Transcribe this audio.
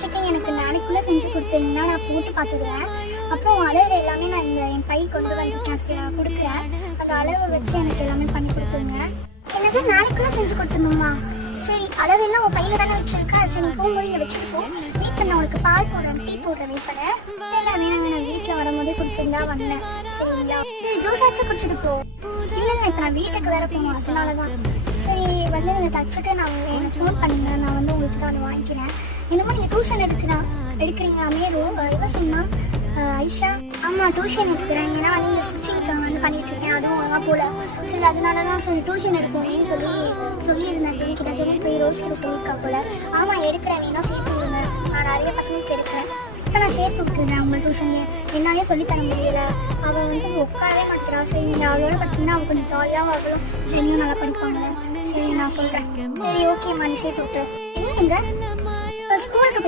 தச்சுட்டு எனக்கு நாளைக்குள்ளே செஞ்சு கொடுத்தீங்கன்னா நான் போட்டு பார்த்துக்கிறேன். அப்புறம் அளவு எல்லாமே நான் என் பை கொண்டு வந்துட்டேன், கொடுக்குறேன். அந்த அளவை வச்சு எனக்கு எல்லாமே பண்ணி கொடுத்துருங்க. எனக்கு நாளைக்குள்ளே செஞ்சு கொடுத்துருணுமா? சரி, அளவெல்லாம் உன் பையில தானே வச்சிருக்கா. சரி, நீ போகும்போது இங்கே வச்சுருப்போம். வெயிட் பண்ண, உனக்கு பால் போடுறேன், டீ போடுறேன், வெயிட் பண்ண. வேணாங்க, நான் வீட்டில் வரும்போதே குடிச்சிருந்தா வந்தேன். சரிங்களா? ஜூஸ் ஆச்சு குடிச்சிட்டு போ. இல்லைங்க, இப்போ நான் வீட்டுக்கு வேற போகணும், அதனால தான். சரி, வந்து நீங்கள் தச்சுட்டு நான் எனக்கு ஃபோன் பண்ணுங்க, நான் வந்து உங்களுக்கு தான் வாங்கிக்கிறேன். என்னமோ நீங்கள் டியூஷன் எடுக்கிறீங்க அமேரு இவ சொன்னா ஐஷா. ஆமாம், டியூஷன் எடுக்கிறேன். ஏன்னா வந்து இந்த ஸ்டிச்சிங்க்கு வந்து பண்ணிட்டு இருக்கேன், அதுவும் ஒழுங்காக போல. சரி, அதனால தான் சரி டியூஷன் எடுப்போமேன்னு சொல்லியிருந்தேன். சொல்லிக்கிட்ட சொல்லி போய் ரோஸ் கிட்ட சொல்லியிருக்கா போல. ஆமாம், எடுக்கிறேன், வேணா சேர்த்து விடுங்க. நான் நிறைய பசங்களுக்கு எடுக்கிறேன். இப்போ நான் சேர்த்து விட்டுருந்தேன் உங்கள் டியூஷன்லேயே. என்னாலே சொல்லித்தர முடியல. அவள் வந்து உட்காரவே மாட்டேறா. சரி, நீங்கள் அவளோட படிச்சிங்கன்னா அவள் கொஞ்சம் ஜாலியாகவும் அவளும் ஜெனியும் நல்லா படிப்பாங்க. சரி, நான் சொல்கிறேன். சரி, ஓகேம்மா, நீ சேர்த்து விட்டு. என்ன